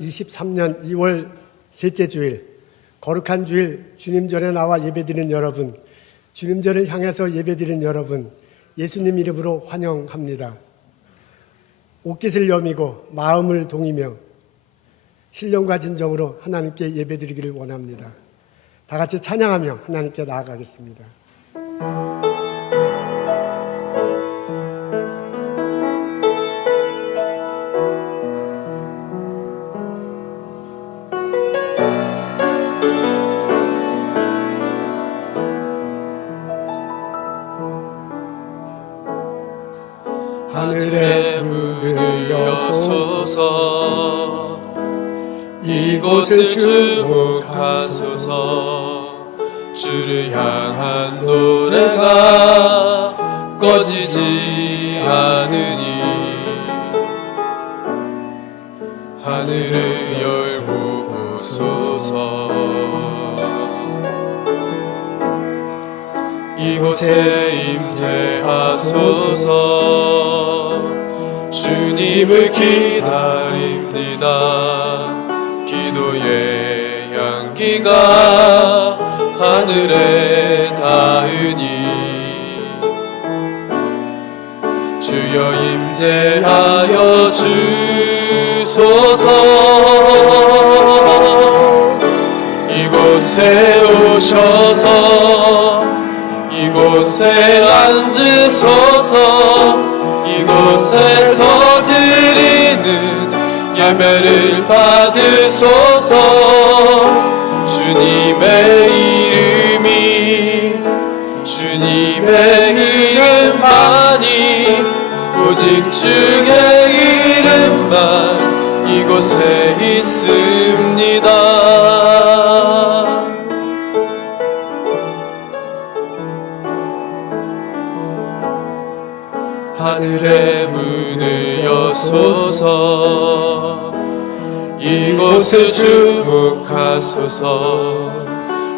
23년 2월 셋째 주일, 거룩한 주일 주님 전에 나와 예배드리는 여러분, 주님 전을 향해서 예배드리는 여러분, 예수님 이름으로 환영합니다. 옷깃을 여미고 마음을 동이며 신령과 진정으로 하나님께 예배드리기를 원합니다. 다 같이 찬양하며 하나님께 나아가겠습니다. 하늘의 문을 여소서, 이곳을 주목하소서. 주를 향한 노래가 꺼지지 않으니 하늘을 열고 보소서. 이곳에 임재하소서. 주님을 기다립니다. 기도의 향기가 하늘에 닿으니 주여 임재하여 주소서. 이곳에 오셔서 이곳에 앉으소서. 이곳에서 드리는 예배를 받으소서. 주님의 이름만이, 오직 주의 이름만 이곳에 있습니다. 하늘의 문을 여소서. 이곳을 주목하소서.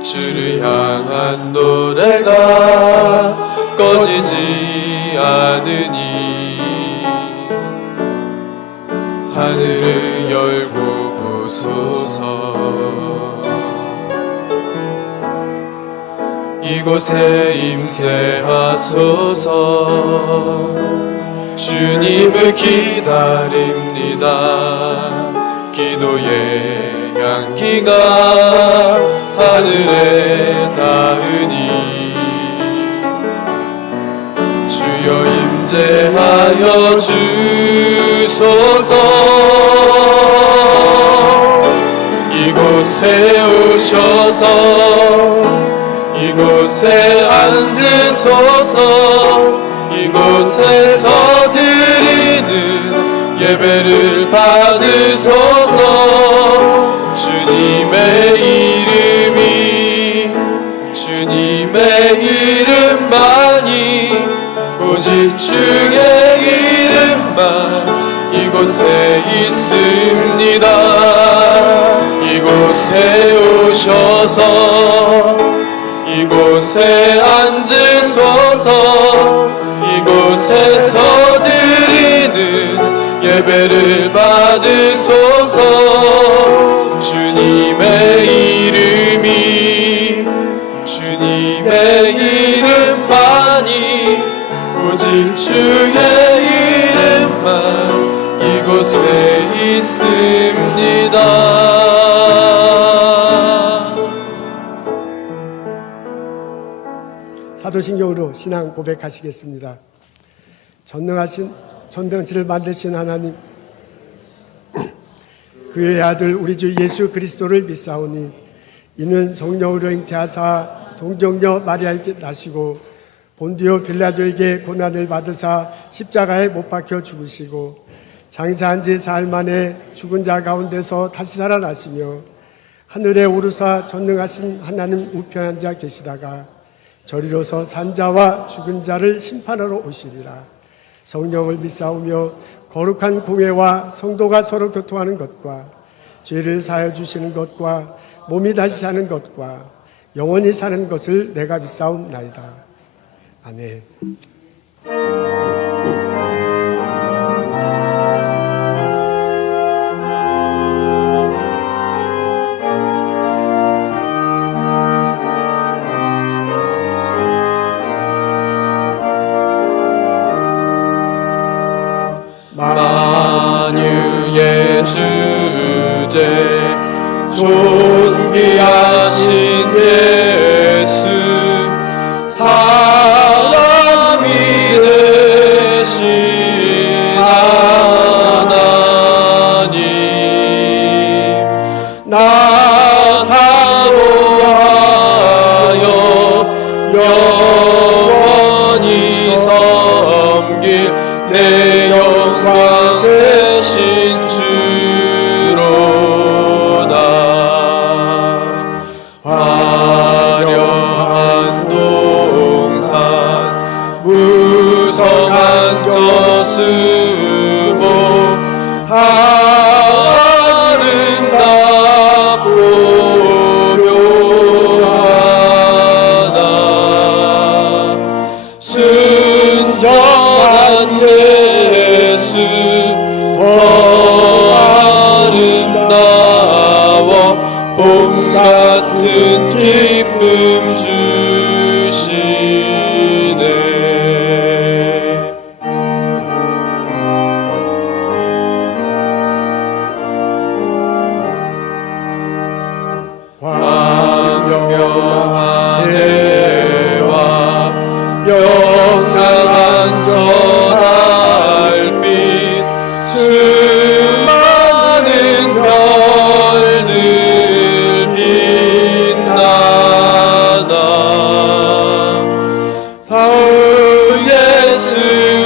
주를 향한 노래가 꺼지지 않으니 하늘을 열고 보소서. 이곳에 임재하소서. 주님을 기다립니다. 기도의 향기가 하늘에 닿으니 주여 임재하여 주소서. 이곳에 오셔서 이곳에 앉으소서. 이곳에서 드리는 예배를 받으소서. 주님의 이름만이, 오직 주의 이름만 이곳에 있습니다. 이곳에 오셔서 이곳에 앉으소서. 이곳에서 드리는 예배를 받으소서. 주님의 이름만이, 오직 주의 이름만 이곳에 있습니다. 사도신경으로 신앙 고백하시겠습니다. 전능하시를 만드신 하나님, 그의 아들 우리 주 예수 그리스도를 믿사오니 이는 성령으로 잉태하사 동정녀 마리아에게 나시고 본디오 빌라도에게 고난을 받으사 십자가에 못 박혀 죽으시고 장사한 지 사흘 만에 죽은 자 가운데서 다시 살아나시며 하늘에 오르사 전능하신 하나님 우편에 앉아 계시다가 저리로서 산자와 죽은 자를 심판하러 오시리라. 성령을 믿사오며 거룩한 공회와 성도가 서로 교통하는 것과 죄를 사하여 주시는 것과 몸이 다시 사는 것과 영원히 사는 것을 내가 믿사옵나이다. 아멘. 존귀하신 예수 사람이 되신 하나님 나 사모하여 영원히 섬길 내 영광 되신 주로다 화려한 동산 무성한 저수목 아름답고 묘하다 순전한 예수 더 아름다워 봄 같은 기쁨 주시네 광명한 해와 영원한 저 달빛 수많은 별들 빛나다 주 예수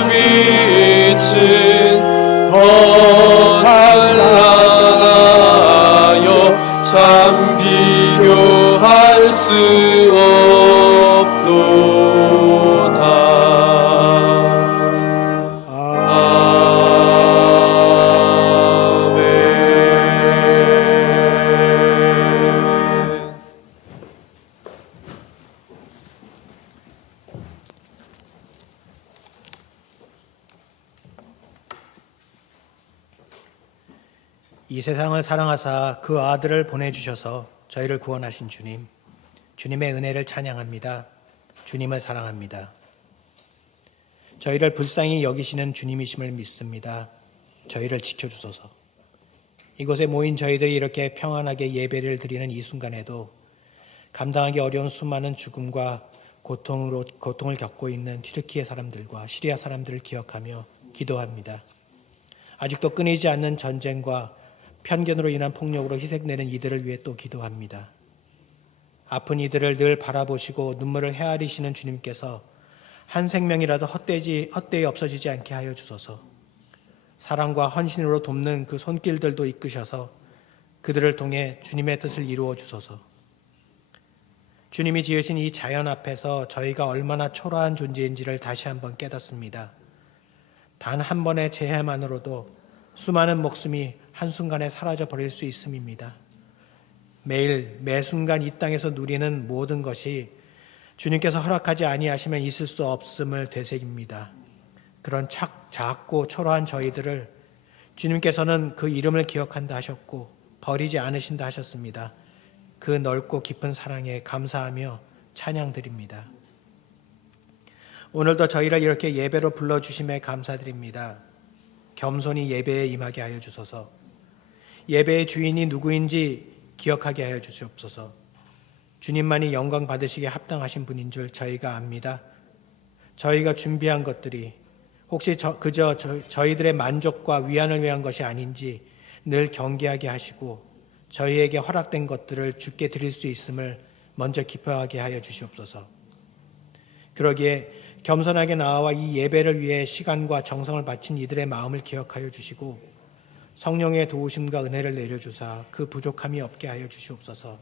빛은 더 찬란하여 참 비교할 수 없도다 아멘. 이 세상을 사랑하사 그 아들을 보내주셔서 저희를 구원하신 주님, 주님의 은혜를 찬양합니다. 주님을 사랑합니다. 저희를 불쌍히 여기시는 주님이심을 믿습니다. 저희를 지켜주소서. 이곳에 모인 저희들이 이렇게 평안하게 예배를 드리는 이 순간에도 감당하기 어려운 수많은 죽음과 고통을 겪고 있는 튀르키예 사람들과 시리아 사람들을 기억하며 기도합니다. 아직도 끊이지 않는 전쟁과 편견으로 인한 폭력으로 희생되는 이들을 위해 또 기도합니다. 아픈 이들을 늘 바라보시고 눈물을 헤아리시는 주님께서 한 생명이라도 헛되이 없어지지 않게 하여 주소서. 사랑과 헌신으로 돕는 그 손길들도 이끄셔서 그들을 통해 주님의 뜻을 이루어 주소서. 주님이 지으신 이 자연 앞에서 저희가 얼마나 초라한 존재인지를 다시 한번 깨닫습니다. 단 한 번의 재해만으로도 수많은 목숨이 한순간에 사라져 버릴 수 있음입니다. 매일 매 순간 이 땅에서 누리는 모든 것이 주님께서 허락하지 아니하시면 있을 수 없음을 되새깁니다. 그런 작고 초라한 저희들을 주님께서는 그 이름을 기억한다 하셨고 버리지 않으신다 하셨습니다. 그 넓고 깊은 사랑에 감사하며 찬양드립니다. 오늘도 저희를 이렇게 예배로 불러주심에 감사드립니다. 겸손히 예배에 임하게 하여 주소서. 예배의 주인이 누구인지 기억하게 하여 주시옵소서. 주님만이 영광 받으시기에 합당하신 분인 줄 저희가 압니다. 저희가 준비한 것들이 혹시 그저 저희들의 만족과 위안을 위한 것이 아닌지 늘 경계하게 하시고 저희에게 허락된 것들을 주께 드릴 수 있음을 먼저 기뻐하게 하여 주시옵소서. 그러기에 겸손하게 나와 이 예배를 위해 시간과 정성을 바친 이들의 마음을 기억하여 주시고 성령의 도우심과 은혜를 내려주사 그 부족함이 없게 하여 주시옵소서.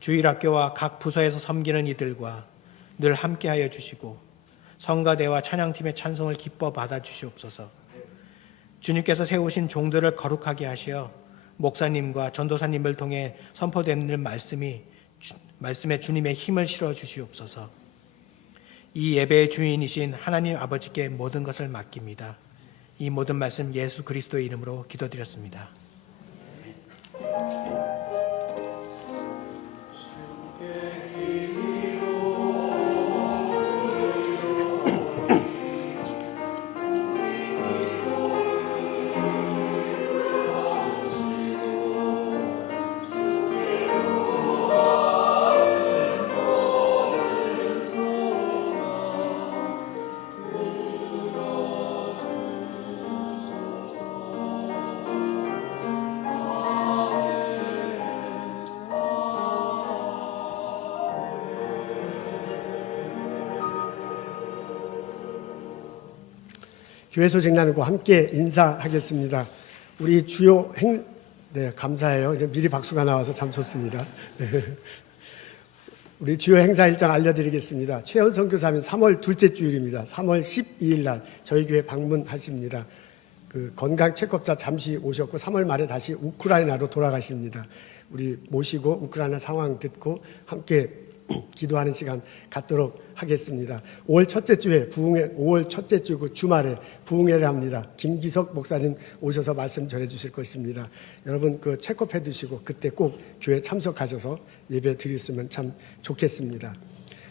주일학교와 각 부서에서 섬기는 이들과 늘 함께하여 주시고 성가대와 찬양팀의 찬송을 기뻐 받아 주시옵소서. 주님께서 세우신 종들을 거룩하게 하시어 목사님과 전도사님을 통해 선포되는 말씀에 주님의 힘을 실어 주시옵소서. 이 예배의 주인이신 하나님 아버지께 모든 것을 맡깁니다. 이 모든 말씀 예수 그리스도의 이름으로 기도드렸습니다. 교회 소식 나누고 함께 인사하겠습니다. 우리 주요 네, 감사해요. 이제 미리 박수가 나와서 참 좋습니다. 우리 주요 행사 일정 알려드리겠습니다. 최현성 교사님 3월 둘째 주일입니다. 3월 12일 날 저희 교회 방문하십니다. 그 건강 체크업자 잠시 오셨고 3월 말에 다시 우크라이나로 돌아가십니다. 우리 모시고 우크라이나 상황 듣고 함께 기도하는 시간 갖도록 하겠습니다. 5월 첫째 주에 부흥회, 5월 첫째 주 그 주말에 부흥회를 합니다. 김기석 목사님 오셔서 말씀 전해 주실 것입니다. 여러분 그 체크업 해 두시고 그때 꼭 교회 참석하셔서 예배 드리시면 참 좋겠습니다.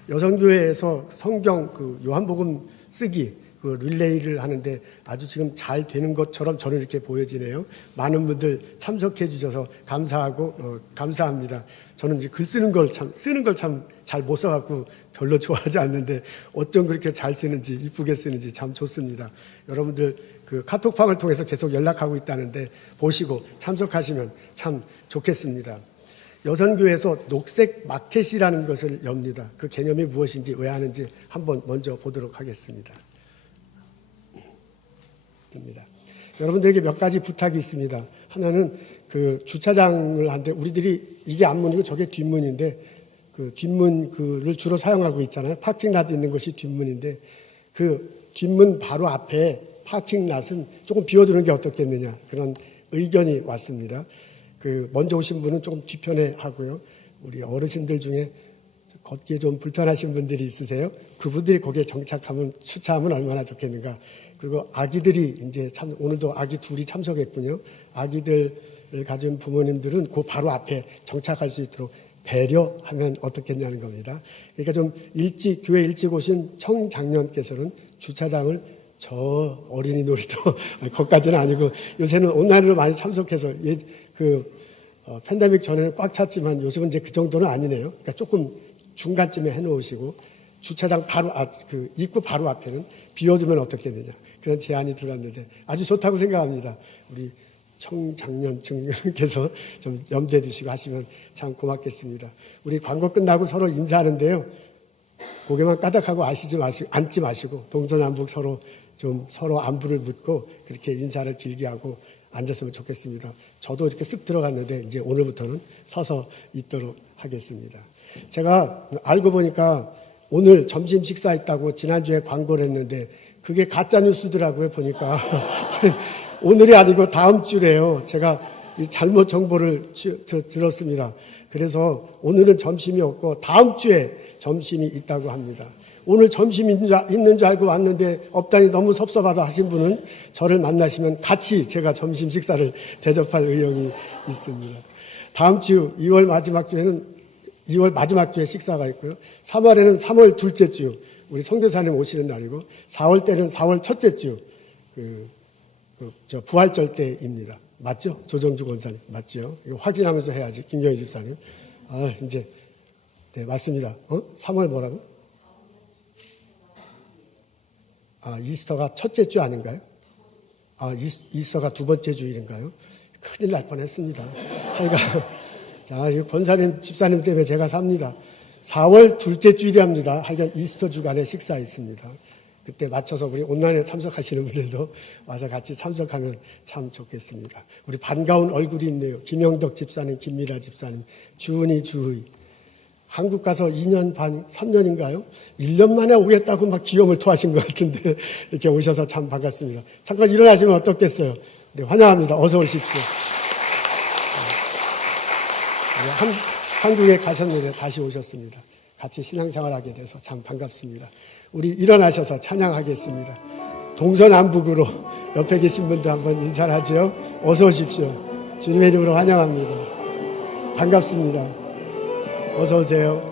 여성교회에서 성경 그 요한복음 쓰기 그 릴레이를 하는데 아주 지금 잘 되는 것처럼 저는 이렇게 보여지네요. 많은 분들 참석해 주셔서 감사하고 감사합니다. 저는 이제 글 쓰는 걸 참 잘 못 써갖고 별로 좋아하지 않는데 어쩜 그렇게 잘 쓰는지 이쁘게 쓰는지 참 좋습니다. 여러분들 그 카톡방을 통해서 계속 연락하고 있다는데 보시고 참석하시면 참 좋겠습니다. 여선교회에서 녹색 마켓이라는 것을 엽니다. 그 개념이 무엇인지 왜 하는지 한번 먼저 보도록 하겠습니다. 여러분들에게 몇 가지 부탁이 있습니다. 하나는 그 주차장을 하는데 우리들이 이게 앞문이고 저게 뒷문인데 그 뒷문 그를 주로 사용하고 있잖아요. 파킹랏 있는 것이 뒷문인데 그 뒷문 바로 앞에 파킹랏은 조금 비워두는 게 어떻겠느냐 그런 의견이 왔습니다. 그 먼저 오신 분은 조금 뒤편에 하고요. 우리 어르신들 중에 걷기에 좀 불편하신 분들이 있으세요. 그분들이 거기에 정착하면 주차하면 얼마나 좋겠는가. 그리고 아기들이 이제 참 오늘도 아기 둘이 참석했군요. 아기들을 가진 부모님들은 그 바로 앞에 정착할 수 있도록 배려하면 어떻겠냐는 겁니다. 그러니까 좀 일찍 교회 일찍 오신 청장년께서는 주차장을 저 어린이 놀이터 거기까지는 아니고 요새는 온라인으로 많이 참석해서 팬데믹 전에는 꽉 찼지만 요즘은 이제 그 정도는 아니네요. 그러니까 조금 중간쯤에 해놓으시고 주차장 바로 그 입구 바로 앞에는 비워두면 어떻겠느냐 그런 제안이 들어갔는데 아주 좋다고 생각합니다. 우리 청장년층께서 좀 염두에 두시고 하시면 참 고맙겠습니다. 우리 광고 끝나고 서로 인사하는데요. 고개만 까닥하고 앉지 마시고 동서남북 서로 안부를 묻고 그렇게 인사를 길게 하고 앉았으면 좋겠습니다. 저도 이렇게 쓱 들어갔는데 이제 오늘부터는 서서 있도록 하겠습니다. 제가 알고 보니까 오늘 점심 식사했다고 지난주에 광고를 했는데 그게 가짜 뉴스더라고요. 보니까 오늘이 아니고 다음 주래요. 제가 잘못 정보를 들었습니다. 그래서 오늘은 점심이 없고 다음 주에 점심이 있다고 합니다. 오늘 점심이 있는 줄 알고 왔는데 없다니 너무 섭섭하다 하신 분은 저를 만나시면 같이 제가 점심 식사를 대접할 의욕이 있습니다. 다음 주 2월 마지막 주에 식사가 있고요. 3월에는 3월 둘째 주 우리 선교사님 오시는 날이고 4월 때는 4월 첫째 주 부활절 때입니다. 맞죠? 조정주 권사님 맞죠? 이거 확인하면서 해야지. 김경희 집사님. 이제 네 맞습니다. 3월 뭐라고? 이스터가 첫째 주 아닌가요? 이스터가 두 번째 주일인가요? 큰일 날 뻔했습니다. 하여간 자, 이 권사님, 집사님 때문에 제가 삽니다. 4월 둘째 주일이랍니다. 하여간 이스터 주간에 식사 있습니다. 그때 맞춰서 우리 온라인에 참석하시는 분들도 와서 같이 참석하면 참 좋겠습니다. 우리 반가운 얼굴이 있네요. 김영덕 집사님, 김미라 집사님, 주은이, 주의. 한국 가서 2년 반, 3년인가요? 1년 만에 오겠다고 막 기염을 토하신 것 같은데 이렇게 오셔서 참 반갑습니다. 잠깐 일어나시면 어떻겠어요? 네, 환영합니다. 어서 오십시오. 한국에 가셨는데 다시 오셨습니다. 같이 신앙생활하게 돼서 참 반갑습니다. 우리 일어나셔서 찬양하겠습니다. 동서남북으로 옆에 계신 분들 한번 인사를 하죠. 어서 오십시오. 주님의 이름으로 환영합니다. 반갑습니다. 어서 오세요.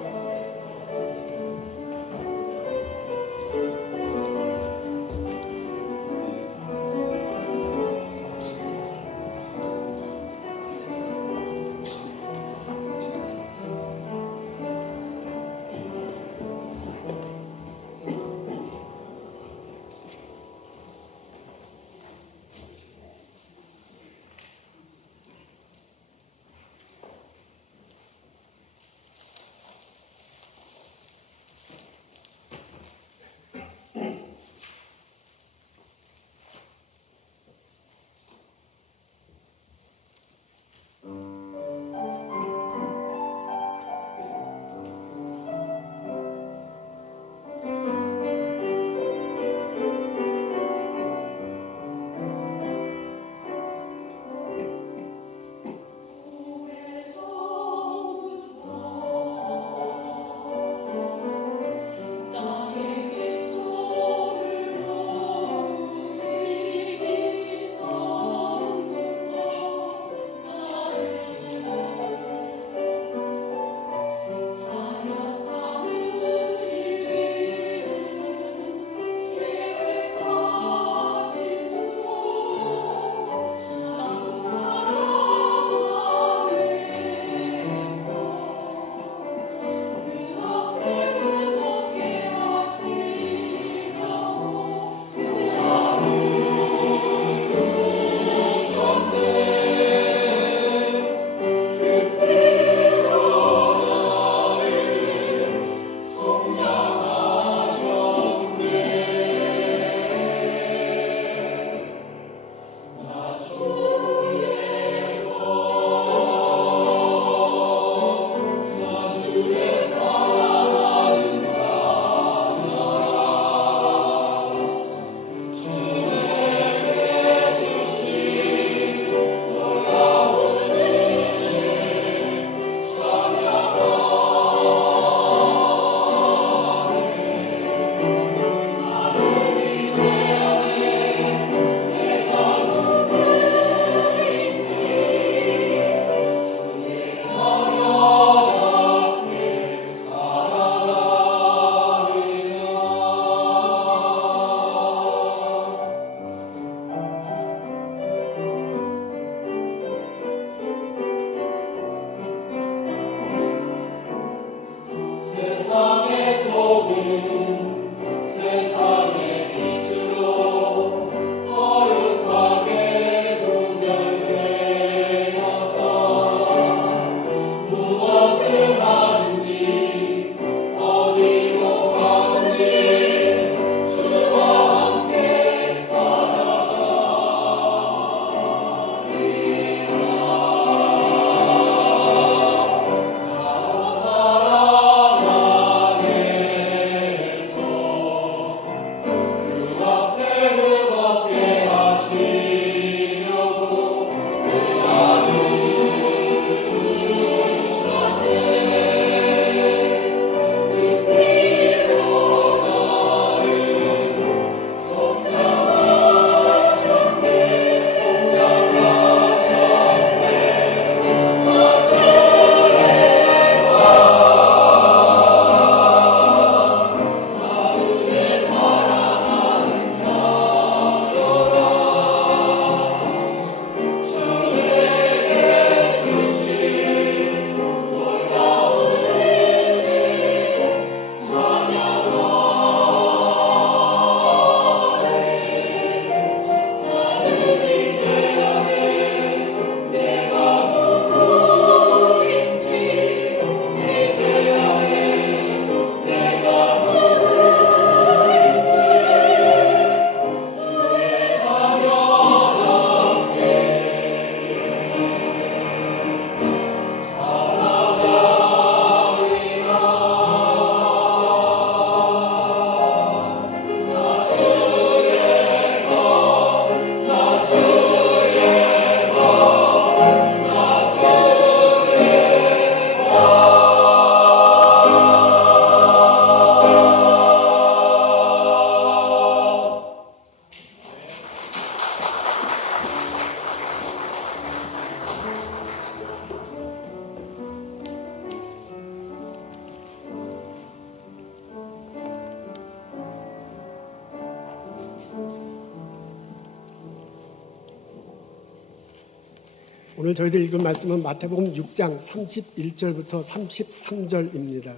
오늘 저희들 읽은 말씀은 마태복음 6장 31절부터 33절입니다.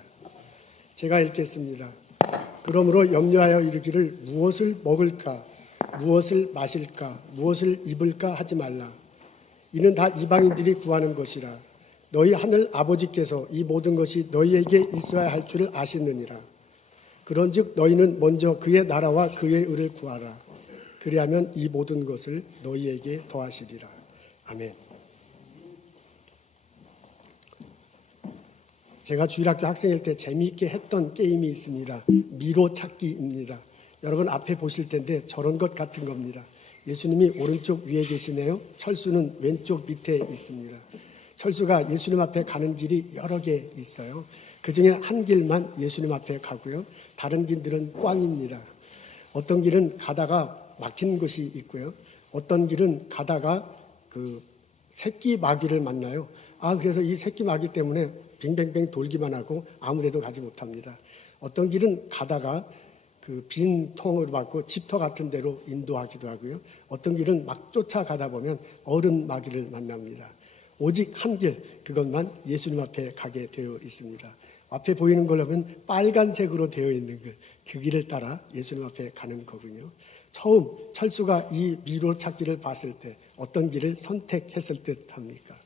제가 읽겠습니다. 그러므로 염려하여 이르기를 무엇을 먹을까, 무엇을 마실까, 무엇을 입을까 하지 말라. 이는 다 이방인들이 구하는 것이라. 너희 하늘 아버지께서 이 모든 것이 너희에게 있어야 할 줄을 아시느니라. 그런즉 너희는 먼저 그의 나라와 그의 의를 구하라. 그리하면 이 모든 것을 너희에게 더하시리라. 아멘. 제가 주일학교 학생일 때 재미있게 했던 게임이 있습니다. 미로 찾기입니다. 여러분 앞에 보실 텐데 저런 것 같은 겁니다. 예수님이 오른쪽 위에 계시네요. 철수는 왼쪽 밑에 있습니다. 철수가 예수님 앞에 가는 길이 여러 개 있어요. 그중에 한 길만 예수님 앞에 가고요. 다른 길들은 꽝입니다. 어떤 길은 가다가 막힌 곳이 있고요. 어떤 길은 가다가 그 새끼 마귀를 만나요. 그래서 이 새끼 마귀 때문에 빙빙빙 돌기만 하고 아무 데도 가지 못합니다. 어떤 길은 가다가 그 빈 통을 받고 집터 같은 데로 인도하기도 하고요. 어떤 길은 막 쫓아가다 보면 어른 마귀를 만납니다. 오직 한 길, 그것만 예수님 앞에 가게 되어 있습니다. 앞에 보이는 걸로 보면 빨간색으로 되어 있는 그 길을 따라 예수님 앞에 가는 거군요. 처음 철수가 이 미로 찾기를 봤을 때 어떤 길을 선택했을 듯 합니까?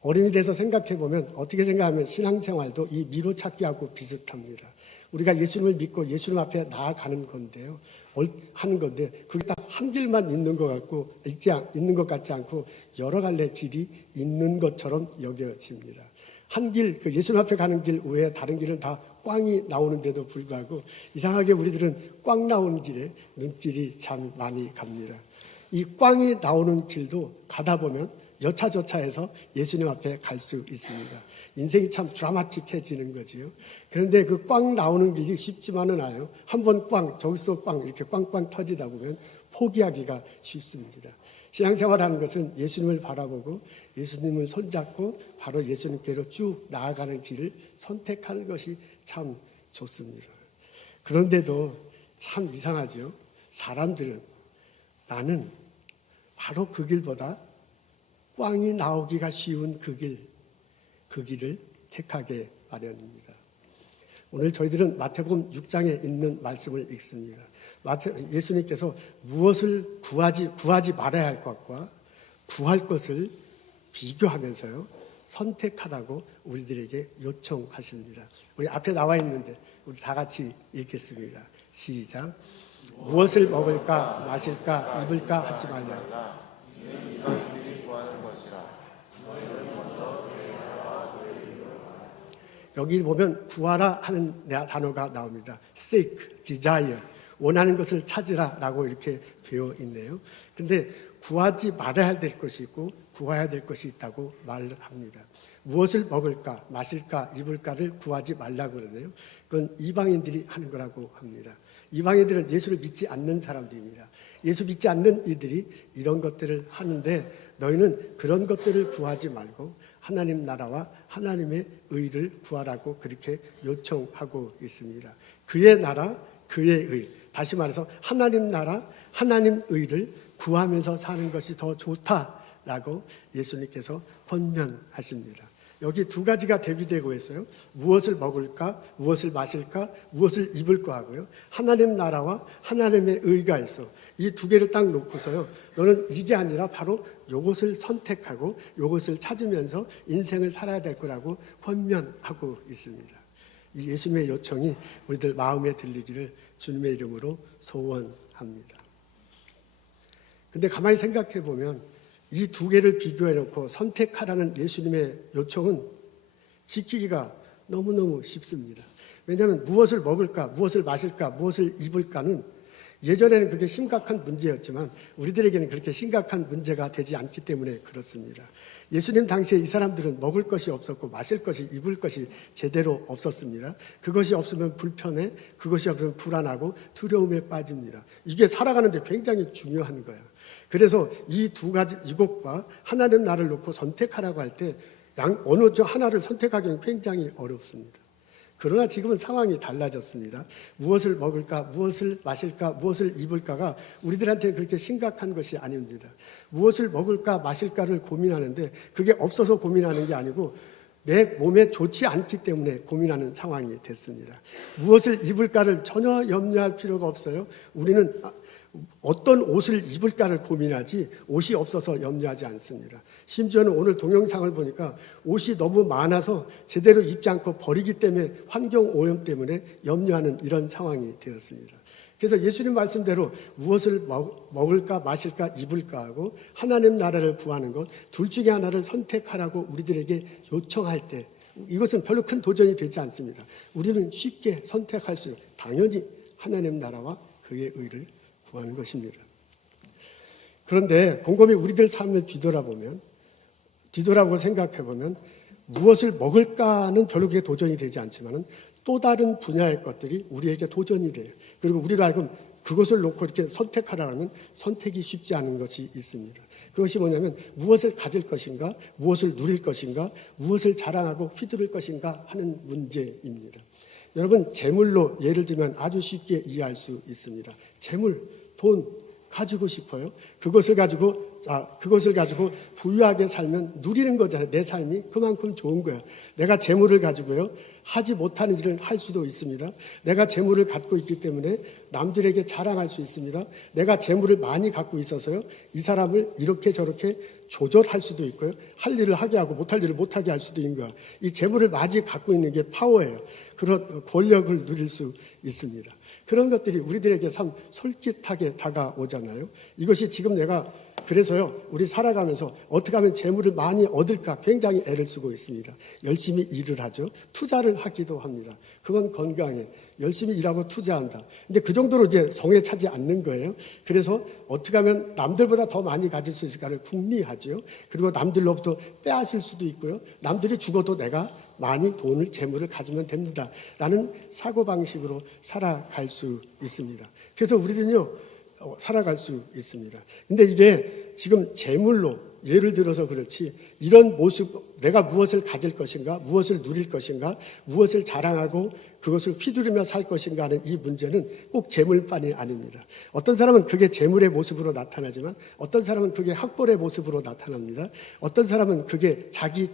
어른이 돼서 생각해 보면 어떻게 생각하면 신앙생활도 이 미로 찾기하고 비슷합니다. 우리가 예수님을 믿고 예수님 앞에 나아가는 건데요. 하는 건데 그게 딱 한 길만 있는 것 같고 있는 것 같지 않고 여러 갈래 길이 있는 것처럼 여겨집니다. 한 길, 그 예수님 앞에 가는 길 외에 다른 길은 다 꽝이 나오는데도 불구하고 이상하게 우리들은 꽝 나오는 길에 눈길이 참 많이 갑니다. 이 꽝이 나오는 길도 가다 보면 여차저차해서 예수님 앞에 갈 수 있습니다. 인생이 참 드라마틱해지는 거지요. 그런데 그 꽝 나오는 길이 쉽지만은 않아요. 한번 꽝, 저기서 꽝 이렇게 꽝꽝 터지다 보면 포기하기가 쉽습니다. 신앙생활하는 것은 예수님을 바라보고 예수님을 손잡고 바로 예수님께로 쭉 나아가는 길을 선택하는 것이 참 좋습니다. 그런데도 참 이상하죠. 사람들은 나는 바로 그 길보다 꽝이 나오기가 쉬운 그 길을 택하게 마련입니다. 오늘 저희들은 마태복음 6장에 있는 말씀을 읽습니다. 예수님께서 무엇을 구하지 말아야 할 것과 구할 것을 비교하면서요, 선택하라고 우리들에게 요청하십니다. 우리 앞에 나와 있는데 우리 다 같이 읽겠습니다. 시작. 무엇을 먹을까, 마실까, 입을까 하지 말라. 여기 보면 구하라 하는 단어가 나옵니다. seek, desire, 원하는 것을 찾으라라고 이렇게 되어 있네요. 그런데 구하지 말아야 될 것이 있고 구해야 될 것이 있다고 말을 합니다. 무엇을 먹을까, 마실까, 입을까를 구하지 말라고 그러네요. 그건 이방인들이 하는 거라고 합니다. 이방인들은 예수를 믿지 않는 사람들입니다. 예수 믿지 않는 이들이 이런 것들을 하는데 너희는 그런 것들을 구하지 말고 하나님 나라와 하나님의 의를 구하라고 그렇게 요청하고 있습니다. 그의 나라, 그의 의. 다시 말해서 하나님 나라, 하나님 의를 구하면서 사는 것이 더 좋다라고 예수님께서 권면하십니다. 여기 두 가지가 대비되고 있어요. 무엇을 먹을까, 무엇을 마실까, 무엇을 입을까 하고요. 하나님 나라와 하나님의 의가 있어. 이 두 개를 딱 놓고서요. 너는 이게 아니라 바로 이것을 선택하고 이것을 찾으면서 인생을 살아야 될 거라고 권면하고 있습니다. 이 예수님의 요청이 우리들 마음에 들리기를 주님의 이름으로 소원합니다. 근데 가만히 생각해 보면 이 두 개를 비교해 놓고 선택하라는 예수님의 요청은 지키기가 너무너무 쉽습니다. 왜냐하면 무엇을 먹을까, 무엇을 마실까, 무엇을 입을까는 예전에는 그게 심각한 문제였지만 우리들에게는 그렇게 심각한 문제가 되지 않기 때문에 그렇습니다. 예수님 당시에 이 사람들은 먹을 것이 없었고 마실 것이, 입을 것이 제대로 없었습니다. 그것이 없으면 불편해, 그것이 없으면 불안하고 두려움에 빠집니다. 이게 살아가는데 굉장히 중요한 거예요. 그래서 이 두 가지, 이것과 하나님 나를 놓고 선택하라고 할 때 어느 중 하나를 선택하기는 굉장히 어렵습니다. 그러나 지금은 상황이 달라졌습니다. 무엇을 먹을까, 무엇을 마실까, 무엇을 입을까가 우리들한테는 그렇게 심각한 것이 아닙니다. 무엇을 먹을까, 마실까를 고민하는데 그게 없어서 고민하는 게 아니고 내 몸에 좋지 않기 때문에 고민하는 상황이 됐습니다. 무엇을 입을까를 전혀 염려할 필요가 없어요. 우리는 어떤 옷을 입을까를 고민하지 옷이 없어서 염려하지 않습니다. 심지어는 오늘 동영상을 보니까 옷이 너무 많아서 제대로 입지 않고 버리기 때문에 환경 오염 때문에 염려하는 이런 상황이 되었습니다. 그래서 예수님 말씀대로 무엇을 먹을까 마실까 입을까 하고 하나님 나라를 구하는 것 둘 중에 하나를 선택하라고 우리들에게 요청할 때 이것은 별로 큰 도전이 되지 않습니다. 우리는 쉽게 선택할 수 당연히 하나님 나라와 그의 의를 구하는 것입니다. 그런데 곰곰이 우리들 삶을 뒤돌아보고 생각해보면 무엇을 먹을까는 별로 그게 도전이 되지 않지만 또 다른 분야의 것들이 우리에게 도전이 돼요. 그리고 우리로 하여금 그것을 놓고 이렇게 선택하라면 선택이 쉽지 않은 것이 있습니다. 그것이 뭐냐면 무엇을 가질 것인가, 무엇을 누릴 것인가, 무엇을 자랑하고 휘두를 것인가 하는 문제입니다. 여러분, 재물로 예를 들면 아주 쉽게 이해할 수 있습니다. 재물, 돈 가지고 싶어요. 그것을 가지고 부유하게 살면 누리는 거잖아요. 내 삶이 그만큼 좋은 거야. 내가 재물을 가지고요 하지 못하는 일을 할 수도 있습니다. 내가 재물을 갖고 있기 때문에 남들에게 자랑할 수 있습니다. 내가 재물을 많이 갖고 있어서요 이 사람을 이렇게 저렇게 조절할 수도 있고요. 할 일을 하게 하고 못할 일을 못하게 할 수도 있는 거야. 이 재물을 많이 갖고 있는 게 파워예요. 그런 권력을 누릴 수 있습니다. 그런 것들이 우리들에게 참 솔깃하게 다가오잖아요. 이것이 지금 내가 그래서요 우리 살아가면서 어떻게 하면 재물을 많이 얻을까 굉장히 애를 쓰고 있습니다. 열심히 일을 하죠. 투자를 하기도 합니다. 그건 건강에 열심히 일하고 투자한다. 근데 그 정도로 이제 성에 차지 않는 거예요. 그래서 어떻게 하면 남들보다 더 많이 가질 수 있을까를 궁리하죠. 그리고 남들로부터 빼앗을 수도 있고요. 남들이 죽어도 내가 많이 돈을 재물을 가지면 됩니다 라는 사고방식으로 살아갈 수 있습니다. 그래서 우리들은요 살아갈 수 있습니다. 근데 이게 지금 재물로 예를 들어서 그렇지 이런 모습 내가 무엇을 가질 것인가 무엇을 누릴 것인가 무엇을 자랑하고 그것을 휘두르며 살 것인가 하는 이 문제는 꼭 재물만이 아닙니다. 어떤 사람은 그게 재물의 모습으로 나타나지만 어떤 사람은 그게 학벌의 모습으로 나타납니다. 어떤 사람은 그게 자기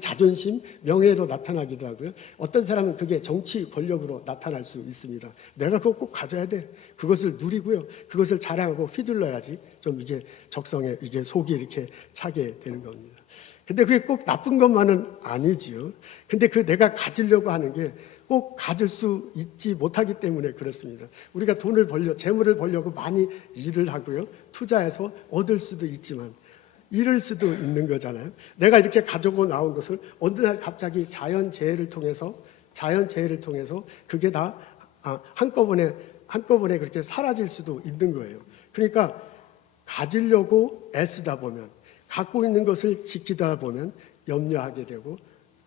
자존심, 명예로 나타나기도 하고요. 어떤 사람은 그게 정치 권력으로 나타날 수 있습니다. 내가 그거 꼭 가져야 돼. 그것을 누리고요. 그것을 자랑하고 휘둘러야지 좀 이게 적성에 이게 속이 이렇게 차게 되는 겁니다. 근데 그게 꼭 나쁜 것만은 아니지요. 근데 그 내가 가지려고 하는 게 꼭 가질 수 있지 못하기 때문에 그렇습니다. 우리가 재물을 벌려고 많이 일을 하고요. 투자해서 얻을 수도 있지만 잃을 수도 있는 거잖아요. 내가 이렇게 가지고 나온 것을 어느 날 갑자기 자연재해를 통해서 그게 다 한꺼번에 그렇게 사라질 수도 있는 거예요. 그러니까 가지려고 애쓰다 보면 갖고 있는 것을 지키다 보면 염려하게 되고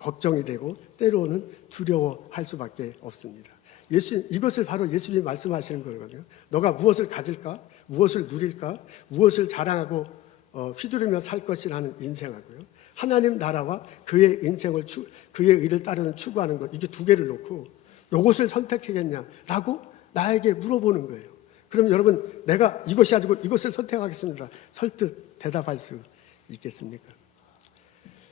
걱정이 되고 때로는 두려워할 수밖에 없습니다. 이것을 바로 예수님이 말씀하시는 거거든요. 너가 무엇을 가질까? 무엇을 누릴까? 무엇을 자랑하고 휘두르며 살 것이라는 인생하고요. 하나님 나라와 그의 인생을 그의 의를 따르는 추구하는 것 이게 두 개를 놓고 이것을 선택하겠냐라고 나에게 물어보는 거예요. 그럼 여러분 내가 이것이 아니고 이것을 선택하겠습니다. 설득 대답할 수 있겠습니까?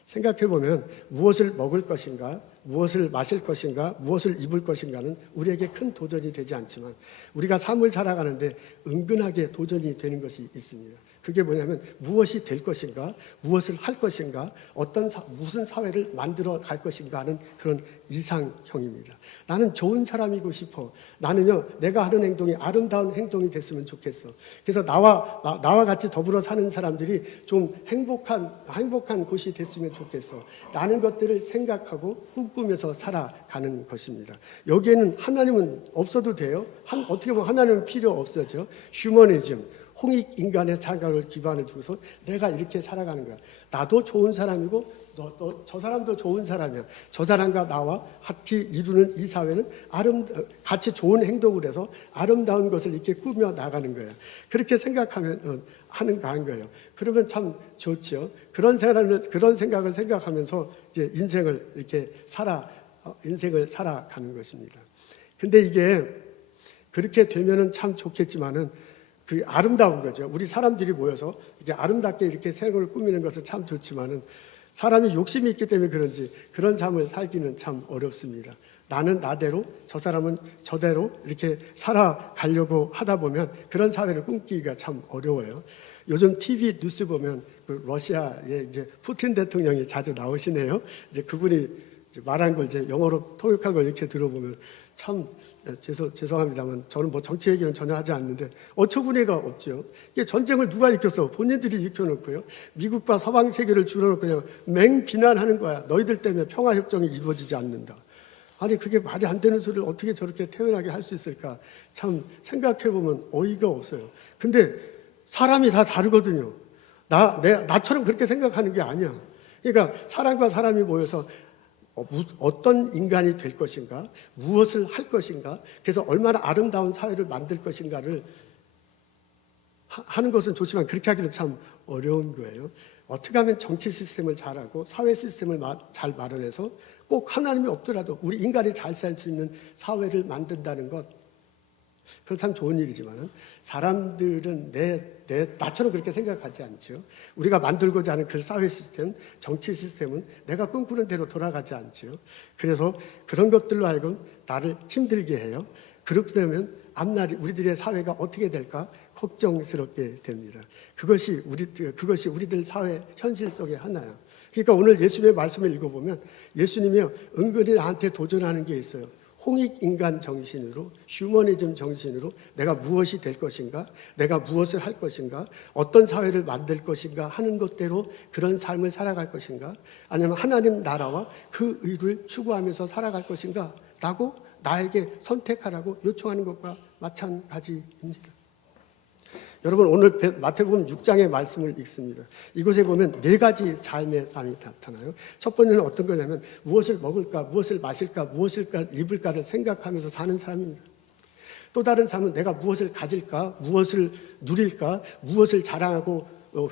생각해보면 무엇을 먹을 것인가, 무엇을 마실 것인가, 무엇을 입을 것인가는 우리에게 큰 도전이 되지 않지만 우리가 삶을 살아가는데 은근하게 도전이 되는 것이 있습니다. 그게 뭐냐면 무엇이 될 것인가, 무엇을 할 것인가, 무슨 사회를 만들어 갈 것인가 하는 그런 이상형입니다. 나는 좋은 사람이고 싶어. 나는요, 내가 하는 행동이 아름다운 행동이 됐으면 좋겠어. 그래서 나와 같이 더불어 사는 사람들이 좀 행복한 곳이 됐으면 좋겠어. 라는 것들을 생각하고 꿈꾸면서 살아가는 것입니다. 여기에는 하나님은 없어도 돼요. 어떻게 보면 하나님은 필요 없어죠. 휴머니즘. 홍익 인간의 생각을 기반을 두고서 내가 이렇게 살아가는 거야. 나도 좋은 사람이고 저 사람도 좋은 사람이야. 저 사람과 나와 같이 이루는 이 사회는 같이 좋은 행동을 해서 아름다운 것을 이렇게 꾸며 나가는 거야. 그렇게 생각하면 하는 거예요. 그러면 참 좋죠. 그런 생각을 생각하면서 이제 인생을 이렇게 인생을 살아가는 것입니다. 근데 이게 그렇게 되면은 참 좋겠지만은 그 아름다운 거죠. 우리 사람들이 모여서 이렇게 아름답게 이렇게 생을 꾸미는 것은 참 좋지만은 사람이 욕심이 있기 때문에 그런지 그런 삶을 살기는 참 어렵습니다. 나는 나대로 저 사람은 저대로 이렇게 살아가려고 하다 보면 그런 사회를 꿈꾸기가 참 어려워요. 요즘 TV 뉴스 보면 그 러시아의 이제 푸틴 대통령이 자주 나오시네요. 이제 그분이 말한 걸 이제 영어로 통역한 걸 이렇게 들어보면 참 죄송합니다만 저는 뭐 정치 얘기는 전혀 하지 않는데 어처구니가 없죠. 이게 전쟁을 누가 일으켰어? 본인들이 일으켜놓고요. 미국과 서방 세계를 줄여놓고 그냥 맹 비난하는 거야. 너희들 때문에 평화협정이 이루어지지 않는다. 아니 그게 말이 안 되는 소리를 어떻게 저렇게 태연하게 할 수 있을까? 참 생각해보면 어이가 없어요. 근데 사람이 다 다르거든요. 나처럼 그렇게 생각하는 게 아니야. 그러니까 사람과 사람이 모여서 어떤 인간이 될 것인가, 무엇을 할 것인가, 그래서 얼마나 아름다운 사회를 만들 것인가를 하는 것은 좋지만 그렇게 하기는 참 어려운 거예요. 어떻게 하면 정치 시스템을 잘하고 사회 시스템을 잘 마련해서 꼭 하나님이 없더라도 우리 인간이 잘 살 수 있는 사회를 만든다는 것, 그건 참 좋은 일이지만 사람들은 나처럼 그렇게 생각하지 않죠. 우리가 만들고자 하는 그 사회 시스템, 정치 시스템은 내가 꿈꾸는 대로 돌아가지 않죠. 그래서 그런 것들로 하여금 나를 힘들게 해요. 그렇게 되면 앞날이 우리들의 사회가 어떻게 될까 걱정스럽게 됩니다. 그것이 우리들 사회 현실 속의 하나야. 그러니까 오늘 예수님의 말씀을 읽어보면 예수님이 은근히 나한테 도전하는 게 있어요. 홍익인간 정신으로, 휴머니즘 정신으로 내가 무엇이 될 것인가, 내가 무엇을 할 것인가, 어떤 사회를 만들 것인가 하는 것대로 그런 삶을 살아갈 것인가, 아니면 하나님 나라와 그 의를 추구하면서 살아갈 것인가 라고 나에게 선택하라고 요청하는 것과 마찬가지입니다. 여러분 오늘 마태복음 6장의 말씀을 읽습니다. 이곳에 보면 4가지 삶의 삶이 나타나요. 첫 번째는 어떤 거냐면 무엇을 먹을까, 무엇을 마실까, 무엇을 입을까를 생각하면서 사는 삶입니다. 또 다른 삶은 내가 무엇을 가질까, 무엇을 누릴까, 무엇을 자랑하고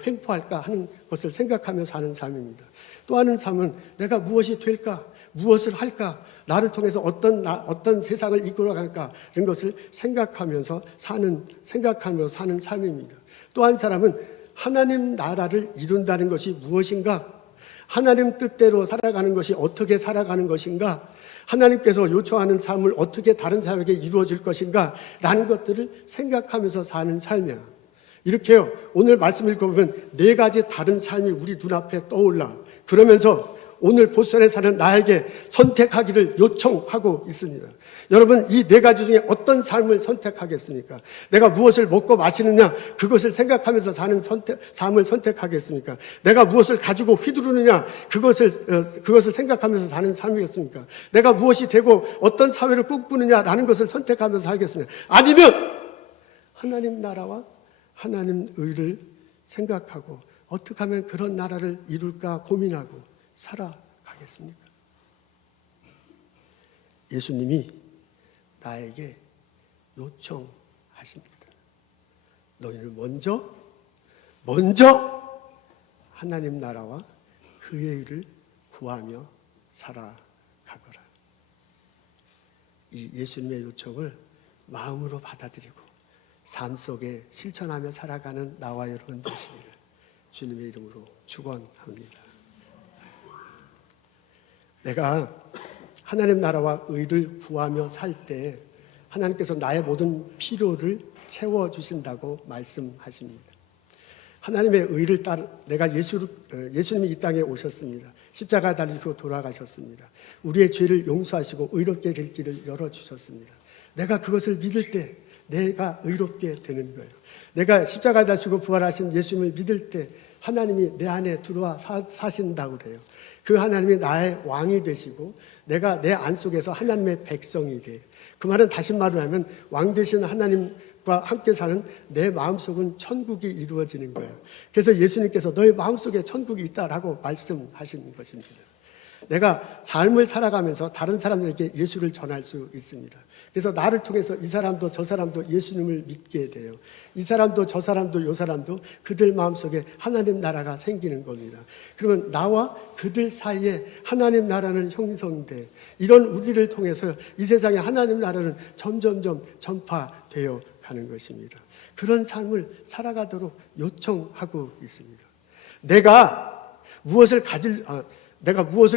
횡포할까 하는 것을 생각하면서 사는 삶입니다. 또 하나는 삶은 내가 무엇이 될까, 무엇을 할까, 나를 통해서 어떤 세상을 이끌어갈까 이런 것을 생각하면서 사는 삶입니다. 또 한 사람은 하나님 나라를 이룬다는 것이 무엇인가, 하나님 뜻대로 살아가는 것이 어떻게 살아가는 것인가, 하나님께서 요청하는 삶을 어떻게 다른 사람에게 이루어질 것인가 라는 것들을 생각하면서 사는 삶이야. 이렇게요, 오늘 말씀 읽어보면 4가지 다른 삶이 우리 눈앞에 떠올라. 그러면서 오늘 보선에 사는 나에게 선택하기를 요청하고 있습니다. 여러분 이 4가지 중에 어떤 삶을 선택하겠습니까? 내가 무엇을 먹고 마시느냐 그것을 생각하면서 사는 삶을 선택하겠습니까? 내가 무엇을 가지고 휘두르느냐 그것을 생각하면서 사는 삶이겠습니까? 내가 무엇이 되고 어떤 사회를 꿈꾸느냐라는 것을 선택하면서 살겠습니까? 아니면 하나님 나라와 하나님 의를 생각하고 어떻게 하면 그런 나라를 이룰까 고민하고 살아가겠습니까? 예수님이 나에게 요청하십니다. 너희는 먼저 하나님 나라와 그의 일을 구하며 살아가거라. 이 예수님의 요청을 마음으로 받아들이고 삶 속에 실천하며 살아가는 나와 여러분 되시기를 주님의 이름으로 축원합니다. 내가 하나님 나라와 의를 구하며 살 때 하나님께서 나의 모든 필요를 채워주신다고 말씀하십니다. 하나님의 의를 따라 내가 예수님이 이 땅에 오셨습니다. 십자가에 달리시고 돌아가셨습니다. 우리의 죄를 용서하시고 의롭게 될 길을 열어주셨습니다. 내가 그것을 믿을 때 내가 의롭게 되는 거예요. 내가 십자가에 달리시고 부활하신 예수님을 믿을 때 하나님이 내 안에 들어와 사신다고 그래요. 그 하나님이 나의 왕이 되시고 내가 내 안속에서 하나님의 백성이 돼. 그 말은 다시 말을 하면 왕 되신 하나님과 함께 사는 내 마음속은 천국이 이루어지는 거예요. 그래서 예수님께서 너의 마음속에 천국이 있다라고 말씀하시는 것입니다. 내가 삶을 살아가면서 다른 사람에게 예수를 전할 수 있습니다. 그래서 나를 통해서 이 사람도 저 사람도 예수님을 믿게 돼요. 이 사람도 저 사람도 요 사람도 그들 마음속에 하나님 나라가 생기는 겁니다. 그러면 나와 그들 사이에 하나님 나라는 형성돼 이런 우리를 통해서 이 세상에 하나님 나라는 점점점 전파되어 가는 것입니다. 그런 삶을 살아가도록 요청하고 있습니다. 내가 무엇을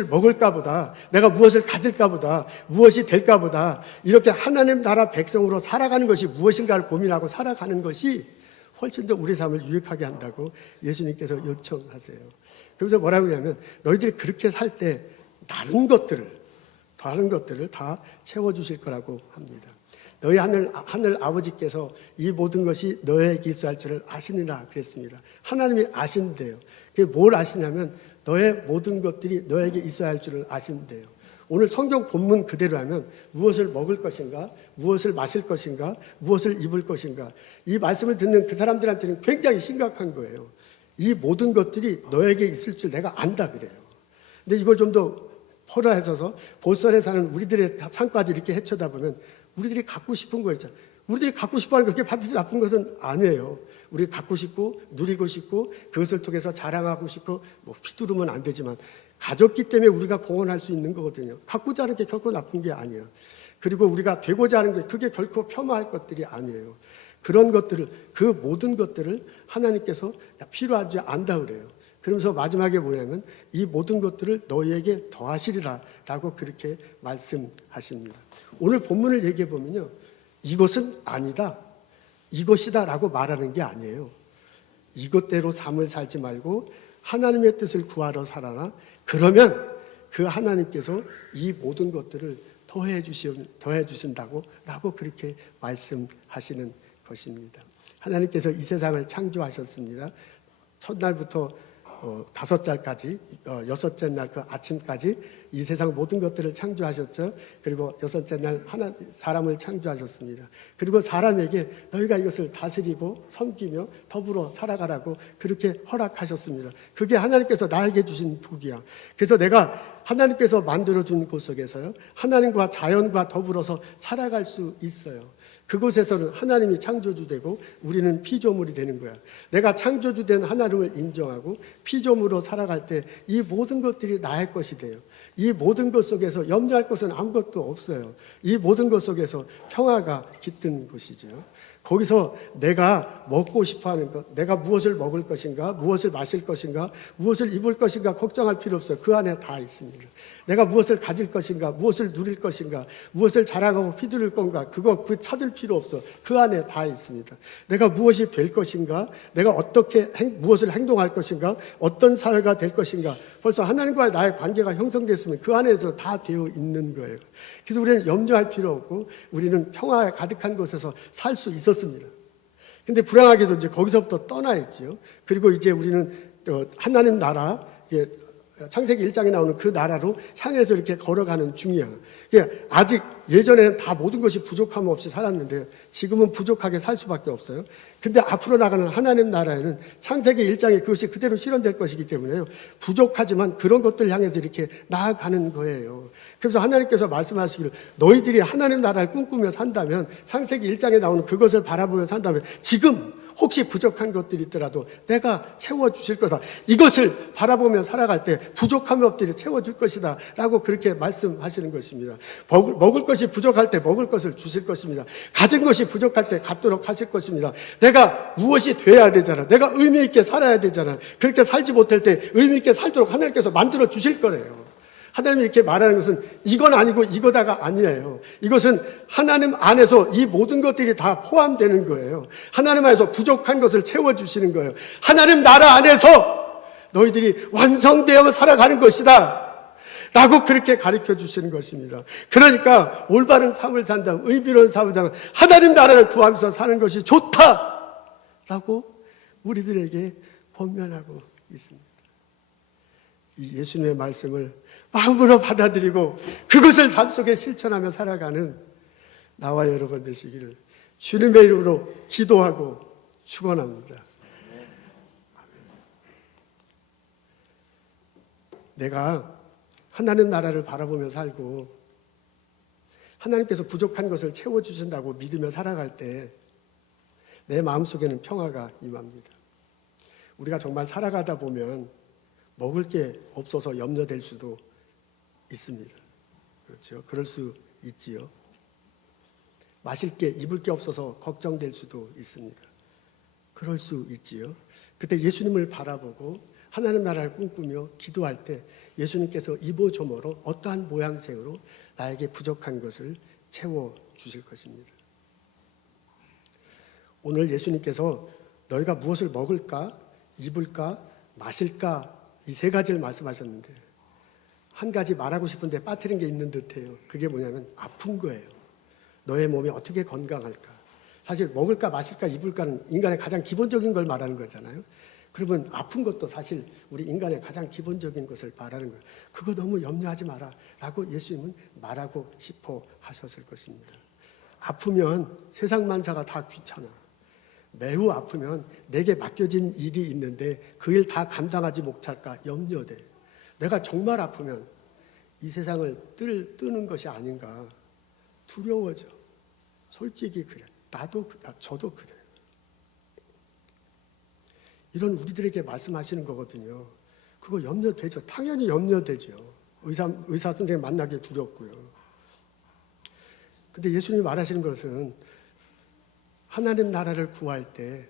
먹을까 보다, 내가 무엇을 가질까 보다, 무엇이 될까 보다, 이렇게 하나님 나라 백성으로 살아가는 것이 무엇인가를 고민하고 살아가는 것이 훨씬 더 우리 삶을 유익하게 한다고 예수님께서 요청하세요. 그래서 뭐라고 하냐면, 너희들이 그렇게 살 때 다른 것들을 다 채워주실 거라고 합니다. 너희 하늘 아버지께서 이 모든 것이 너에게 있어야 할 줄을 아시느라 그랬습니다. 하나님이 아신대요. 그게 뭘 아시냐면 너의 모든 것들이 너에게 있어야 할 줄을 아신대요. 오늘 성경 본문 그대로 하면 무엇을 먹을 것인가, 무엇을 마실 것인가, 무엇을 입을 것인가, 이 말씀을 듣는 그 사람들한테는 굉장히 심각한 거예요. 이 모든 것들이 너에게 있을 줄 내가 안다 그래요. 근데 이걸 좀 더 포괄해서 보설에 사는 우리들의 삶까지 이렇게 헤쳐다보면 우리들이 갖고 싶은 거 있잖아요. 우리들이 갖고 싶어하는 게 그렇게 반드시 나쁜 것은 아니에요. 우리 갖고 싶고 누리고 싶고 그것을 통해서 자랑하고 싶고 뭐 휘두르면 안 되지만 가졌기 때문에 우리가 공헌할 수 있는 거거든요. 갖고자 하는 게 결코 나쁜 게 아니에요. 그리고 우리가 되고자 하는 게 그게 결코 폄하할 것들이 아니에요. 그런 것들을, 그 모든 것들을 하나님께서 필요하지 않다 그래요. 그러면서 마지막에 뭐냐면 이 모든 것들을 너희에게 더하시리라 라고 그렇게 말씀하십니다. 오늘 본문을 얘기해 보면요, 이것은 아니다, 이것이다 라고 말하는 게 아니에요. 이것대로 삶을 살지 말고 하나님의 뜻을 구하러 살아라. 그러면 그 하나님께서 이 모든 것들을 더해 주신다고 라고 그렇게 말씀하시는 것입니다. 하나님께서 이 세상을 창조하셨습니다. 첫날부터 5살까지, 6째 날 그 아침까지 이 세상 모든 것들을 창조하셨죠. 그리고 6째 날 사람을 창조하셨습니다. 그리고 사람에게 너희가 이것을 다스리고 섬기며 더불어 살아가라고 그렇게 허락하셨습니다. 그게 하나님께서 나에게 주신 복이야. 그래서 내가 하나님께서 만들어준 곳 속에서요, 하나님과 자연과 더불어서 살아갈 수 있어요. 그곳에서는 하나님이 창조주 되고 우리는 피조물이 되는 거야. 내가 창조주 된 하나님을 인정하고 피조물로 살아갈 때 이 모든 것들이 나의 것이 돼요. 이 모든 것 속에서 염려할 것은 아무것도 없어요. 이 모든 것 속에서 평화가 깃든 곳이죠. 거기서 내가 먹고 싶어하는 것, 내가 무엇을 먹을 것인가, 무엇을 마실 것인가, 무엇을 입을 것인가 걱정할 필요 없어요. 그 안에 다 있습니다. 내가 무엇을 가질 것인가, 무엇을 누릴 것인가, 무엇을 자랑하고 휘두를 건가, 그 찾을 필요 없어. 그 안에 다 있습니다. 내가 무엇이 될 것인가, 내가 어떻게 무엇을 행동할 것인가, 어떤 사회가 될 것인가, 벌써 하나님과의 나의 관계가 형성됐으면 그 안에서 다 되어 있는 거예요. 그래서 우리는 염려할 필요 없고 우리는 평화에 가득한 곳에서 살 수 있었습니다. 근데 불행하게도 이제 거기서부터 떠나 있지요. 그리고 이제 우리는 하나님 나라, 창세기 1장에 나오는 그 나라로 향해서 이렇게 걸어가는 중이야. 아직 예전에는 다 모든 것이 부족함 없이 살았는데 지금은 부족하게 살 수밖에 없어요. 근데 앞으로 나가는 하나님 나라에는 창세기 1장에 그것이 그대로 실현될 것이기 때문에요, 부족하지만 그런 것들 향해서 이렇게 나아가는 거예요. 그래서 하나님께서 말씀하시기를 너희들이 하나님 나라를 꿈꾸며 산다면, 창세기 1장에 나오는 그것을 바라보며 산다면 지금 혹시 부족한 것들이 있더라도 내가 채워주실 것이다. 이것을 바라보며 살아갈 때 부족함이 없들이 채워줄 것이다 라고 그렇게 말씀하시는 것입니다. 먹을 것이 부족할 때 먹을 것을 주실 것입니다. 가진 것이 부족할 때 갖도록 하실 것입니다. 내가 무엇이 돼야 되잖아. 내가 의미 있게 살아야 되잖아. 그렇게 살지 못할 때 의미 있게 살도록 하나님께서 만들어 주실 거래요. 하나님이 이렇게 말하는 것은 이건 아니고 이거다가 아니에요. 이것은 하나님 안에서 이 모든 것들이 다 포함되는 거예요. 하나님 안에서 부족한 것을 채워주시는 거예요. 하나님 나라 안에서 너희들이 완성되어 살아가는 것이다 라고 그렇게 가르쳐 주시는 것입니다. 그러니까 올바른 삶을 산다면, 의미로운 삶을 산다면 하나님 나라를 구하면서 사는 것이 좋다 라고 우리들에게 권면하고 있습니다. 이 예수님의 말씀을 마음으로 받아들이고 그것을 삶 속에 실천하며 살아가는 나와 여러분 되시기를 주님의 이름으로 기도하고 축원합니다. 내가 하나님 나라를 바라보며 살고 하나님께서 부족한 것을 채워주신다고 믿으며 살아갈 때 내 마음속에는 평화가 임합니다. 우리가 정말 살아가다 보면 먹을 게 없어서 염려될 수도 있습니다. 그렇죠? 그럴 수 있지요. 마실 게, 입을 게 없어서 걱정될 수도 있습니다. 그럴 수 있지요. 그때 예수님을 바라보고 하나님 나라를 꿈꾸며 기도할 때 예수님께서 이보저모로 어떠한 모양새로 나에게 부족한 것을 채워 주실 것입니다. 오늘 예수님께서 너희가 무엇을 먹을까, 입을까, 마실까 이 세 가지를 말씀하셨는데 한 가지 말하고 싶은데 빠뜨린 게 있는 듯해요. 그게 뭐냐면 아픈 거예요. 너의 몸이 어떻게 건강할까? 사실 먹을까, 마실까, 입을까는 인간의 가장 기본적인 걸 말하는 거잖아요. 그러면 아픈 것도 사실 우리 인간의 가장 기본적인 것을 말하는 거예요. 그거 너무 염려하지 마라 라고 예수님은 말하고 싶어 하셨을 것입니다. 아프면 세상 만사가 다 귀찮아. 매우 아프면 내게 맡겨진 일이 있는데 그 일 다 감당하지 못할까 염려돼. 내가 정말 아프면 이 세상을 뜨는 것이 아닌가 두려워져. 솔직히 그래. 저도 그래요. 이런 우리들에게 말씀하시는 거거든요. 그거 염려되죠. 당연히 염려되죠. 의사 선생님 만나기 두렵고요. 근데 예수님이 말하시는 것은 하나님 나라를 구할 때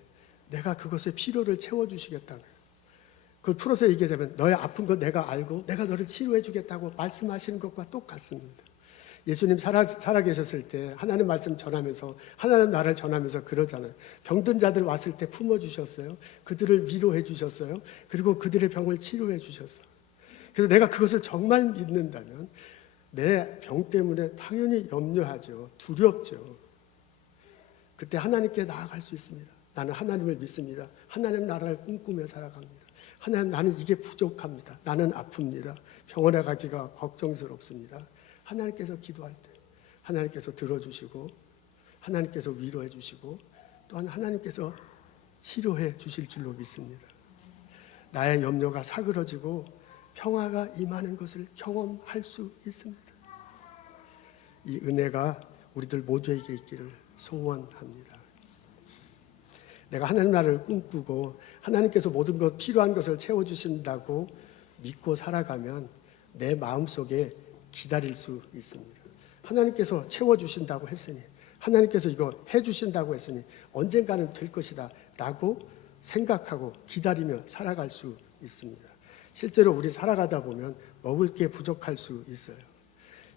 내가 그것의 필요를 채워주시겠다는 거예요. 그걸 풀어서 얘기하자면 너의 아픈 거 내가 알고 내가 너를 치료해 주겠다고 말씀하시는 것과 똑같습니다. 예수님 살아계셨을 때 하나님 말씀 전하면서 하나님 나라를 전하면서 그러잖아요. 병든 자들 왔을 때 품어주셨어요. 그들을 위로해 주셨어요. 그리고 그들의 병을 치료해 주셨어요. 그래서 내가 그것을 정말 믿는다면 내 병 때문에 당연히 염려하죠. 두렵죠. 그때 하나님께 나아갈 수 있습니다. 나는 하나님을 믿습니다. 하나님 나라를 꿈꾸며 살아갑니다. 하나님, 나는 이게 부족합니다. 나는 아픕니다. 병원에 가기가 걱정스럽습니다. 하나님께서 기도할 때 하나님께서 들어주시고 하나님께서 위로해 주시고 또한 하나님께서 치료해 주실 줄로 믿습니다. 나의 염려가 사그러지고 평화가 임하는 것을 경험할 수 있습니다. 이 은혜가 우리들 모두에게 있기를 소원합니다. 내가 하나님 나라를 꿈꾸고 하나님께서 모든 것 필요한 것을 채워주신다고 믿고 살아가면 내 마음속에 기다릴 수 있습니다. 하나님께서 채워주신다고 했으니 하나님께서 이거 해주신다고 했으니 언젠가는 될 것이다 라고 생각하고 기다리며 살아갈 수 있습니다. 실제로 우리 살아가다 보면 먹을 게 부족할 수 있어요.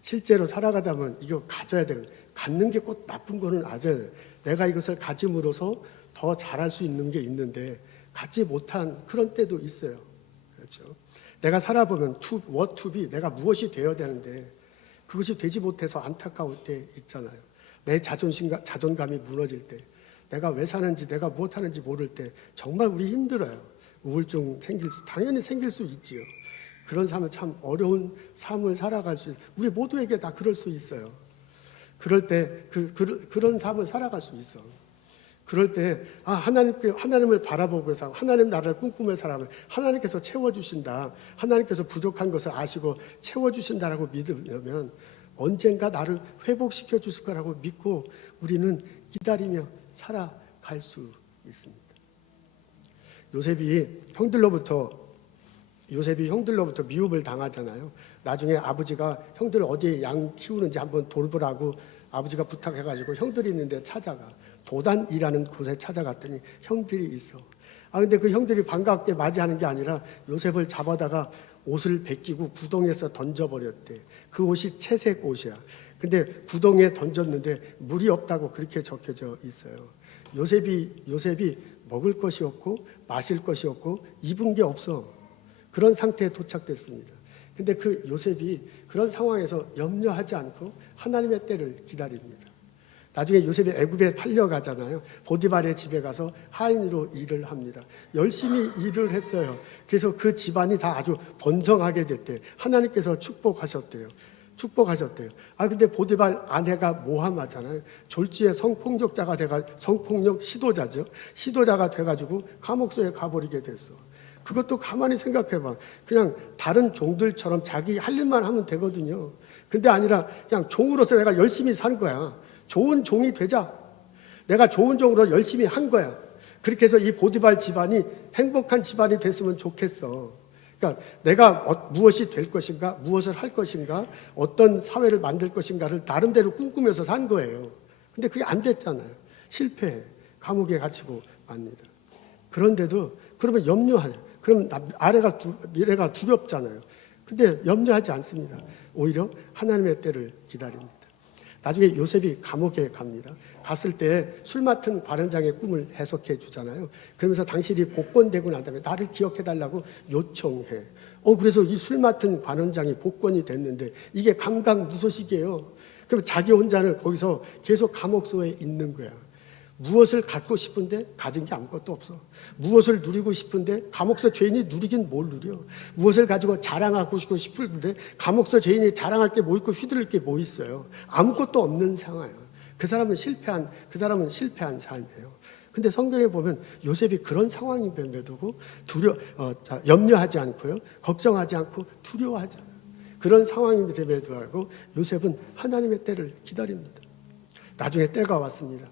실제로 살아가다 보면 이거 가져야 되고 갖는 게 꼭 나쁜 거는 아니에요. 내가 이것을 가짐으로써 더 잘할 수 있는 게 있는데 갖지 못한 그런 때도 있어요. 그렇죠. 내가 살아보면 what to be, 내가 무엇이 되어야 되는데 그것이 되지 못해서 안타까울 때 있잖아요. 내 자존감이 무너질 때, 내가 왜 사는지, 내가 무엇 하는지 모를 때 정말 우리 힘들어요. 우울증 당연히 생길 수 있지요. 그런 삶은 참 어려운 삶을 살아갈 수 있어요. 우리 모두에게 다 그럴 수 있어요. 그럴 때 그런 삶을 살아갈 수 있어. 그럴 때 하나님을 바라보고 살고 하나님 나라를 꿈꾸며 살아가면 하나님께서 채워주신다. 하나님께서 부족한 것을 아시고 채워주신다라고 믿으면 언젠가 나를 회복시켜 주실 거라고 믿고 우리는 기다리며 살아갈 수 있습니다. 요셉이 형들로부터 미움을 당하잖아요. 나중에 아버지가 형들 어디에 양 키우는지 한번 돌보라고 아버지가 부탁해가지고 형들이 있는데 찾아가. 도단이라는 곳에 찾아갔더니 형들이 있어. 근데 그 형들이 반갑게 맞이하는 게 아니라 요셉을 잡아다가 옷을 벗기고 구덩이에서 던져버렸대. 그 옷이 채색 옷이야. 근데 구덩이에 던졌는데 물이 없다고 그렇게 적혀져 있어요. 요셉이 먹을 것이 없고 마실 것이 없고 입은 게 없어. 그런 상태에 도착됐습니다. 근데 그 요셉이 그런 상황에서 염려하지 않고 하나님의 때를 기다립니다. 나중에 요셉이 애굽에 팔려가잖아요. 보디발의 집에 가서 하인으로 일을 합니다. 열심히 일을 했어요. 그래서 그 집안이 다 아주 번성하게 됐대요. 하나님께서 축복하셨대요. 근데 보디발 아내가 모함하잖아요. 졸지에 성폭력자가 돼가 성폭력 시도자죠. 시도자가 돼가지고 감옥소에 가버리게 됐어. 그것도 가만히 생각해봐. 그냥 다른 종들처럼 자기 할 일만 하면 되거든요. 근데 아니라 그냥 종으로서 내가 열심히 산 거야. 좋은 종이 되자. 내가 좋은 종으로 열심히 한 거야. 그렇게 해서 이 보디발 집안이 행복한 집안이 됐으면 좋겠어. 그러니까 내가 무엇이 될 것인가, 무엇을 할 것인가, 어떤 사회를 만들 것인가를 나름대로 꿈꾸면서 산 거예요. 근데 그게 안 됐잖아요. 실패해. 감옥에 갇히고 맙니다. 그런데도 그러면 염려하냐. 그럼 미래가 두렵잖아요. 근데 염려하지 않습니다. 오히려 하나님의 때를 기다립니다. 나중에 요셉이 감옥에 갑니다. 갔을 때 술 맡은 관원장의 꿈을 해석해 주잖아요. 그러면서 당신이 복권되고 난 다음에 나를 기억해 달라고 요청해. 그래서 이 술 맡은 관원장이 복권이 됐는데 이게 감감무소식이에요. 그럼 자기 혼자는 거기서 계속 감옥소에 있는 거야. 무엇을 갖고 싶은데 가진 게 아무것도 없어. 무엇을 누리고 싶은데 감옥서 죄인이 누리긴 뭘 누려. 무엇을 가지고 자랑하고 싶은데 감옥서 죄인이 자랑할 게 뭐 있고 휘두를 게 뭐 있어요. 아무것도 없는 상황이야. 그 사람은 실패한 삶이에요. 근데 성경에 보면 요셉이 그런 상황임에도 염려하지 않고요, 걱정하지 않고 두려워하지 않아요. 그런 상황임에도 불구하고 요셉은 하나님의 때를 기다립니다. 나중에 때가 왔습니다.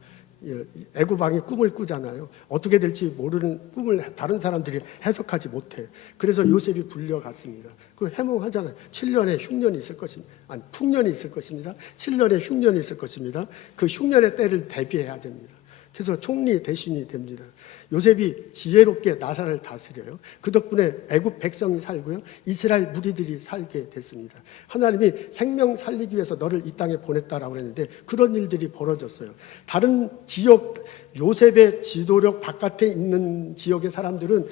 애굽 왕이 꿈을 꾸잖아요. 어떻게 될지 모르는 꿈을 다른 사람들이 해석하지 못해. 그래서 요셉이 불려갔습니다. 그 해몽하잖아요. 7년의 흉년이 있을 것입니다. 아니, 풍년이 있을 것입니다. 7년의 흉년이 있을 것입니다. 그 흉년의 때를 대비해야 됩니다. 그래서 총리 대신이 됩니다. 요셉이 지혜롭게 나사를 다스려요. 그 덕분에 애굽 백성이 살고요, 이스라엘 무리들이 살게 됐습니다. 하나님이 생명 살리기 위해서 너를 이 땅에 보냈다라고 했는데 그런 일들이 벌어졌어요. 다른 지역, 요셉의 지도력 바깥에 있는 지역의 사람들은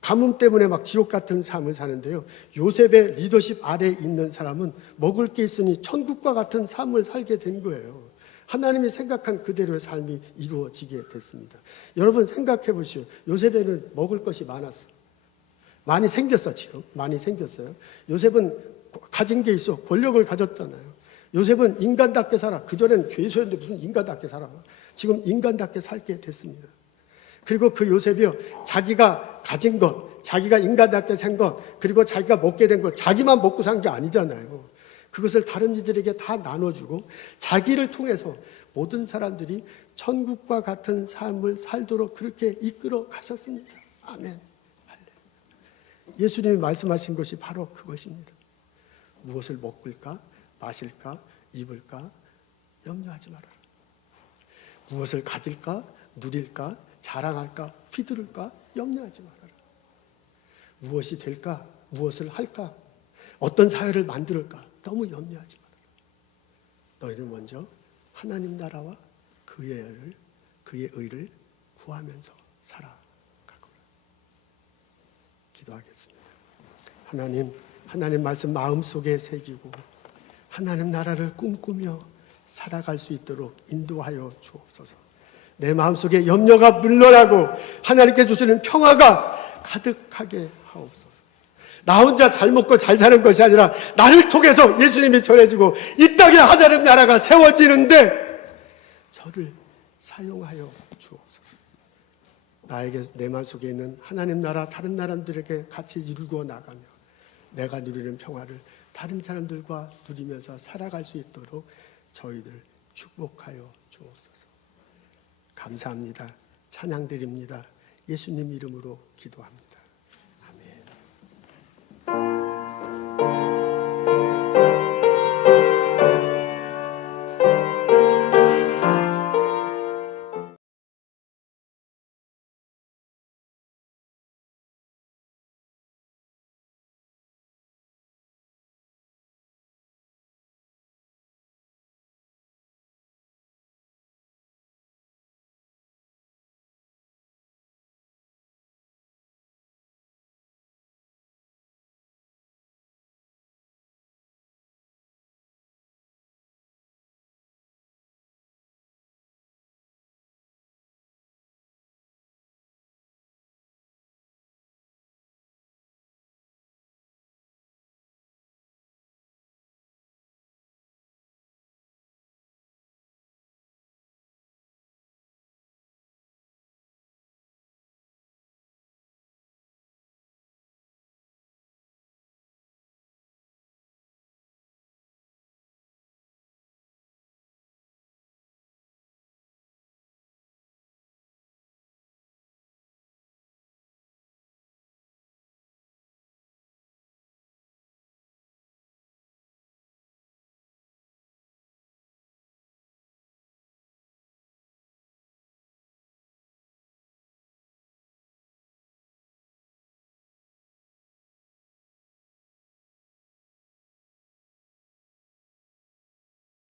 가뭄 때문에 막 지옥 같은 삶을 사는데요, 요셉의 리더십 아래에 있는 사람은 먹을 게 있으니 천국과 같은 삶을 살게 된 거예요. 하나님이 생각한 그대로의 삶이 이루어지게 됐습니다. 여러분 생각해 보시오. 요셉에는 먹을 것이 많았어. 많이 생겼어. 지금 많이 생겼어요. 요셉은 가진 게 있어. 권력을 가졌잖아요. 요셉은 인간답게 살아. 그전엔 죄수였는데 무슨 인간답게 살아. 지금 인간답게 살게 됐습니다. 그리고 그 요셉이요, 자기가 가진 것, 자기가 인간답게 산 것, 그리고 자기가 먹게 된 것, 자기만 먹고 산 게 아니잖아요. 그것을 다른 이들에게 다 나눠주고 자기를 통해서 모든 사람들이 천국과 같은 삶을 살도록 그렇게 이끌어 가셨습니다. 아멘. 예수님이 말씀하신 것이 바로 그것입니다. 무엇을 먹을까, 마실까, 입을까 염려하지 말아라. 무엇을 가질까, 누릴까, 자랑할까, 휘두를까 염려하지 말아라. 무엇이 될까, 무엇을 할까, 어떤 사회를 만들까 너무 염려하지 말아라. 너희는 먼저 하나님 나라와 그의 의를 구하면서 살아가거라. 기도하겠습니다. 하나님 말씀 마음속에 새기고 하나님 나라를 꿈꾸며 살아갈 수 있도록 인도하여 주옵소서. 내 마음속에 염려가 물러나고 하나님께 주시는 평화가 가득하게 하옵소서. 나 혼자 잘 먹고 잘 사는 것이 아니라 나를 통해서 예수님이 전해지고 이 땅에 하나님 나라가 세워지는데 저를 사용하여 주옵소서. 나에게 내 마음속에 있는 하나님 나라 다른 사람들에게 같이 이루어 나가며 내가 누리는 평화를 다른 사람들과 누리면서 살아갈 수 있도록 저희들 축복하여 주옵소서. 감사합니다. 찬양드립니다. 예수님 이름으로 기도합니다.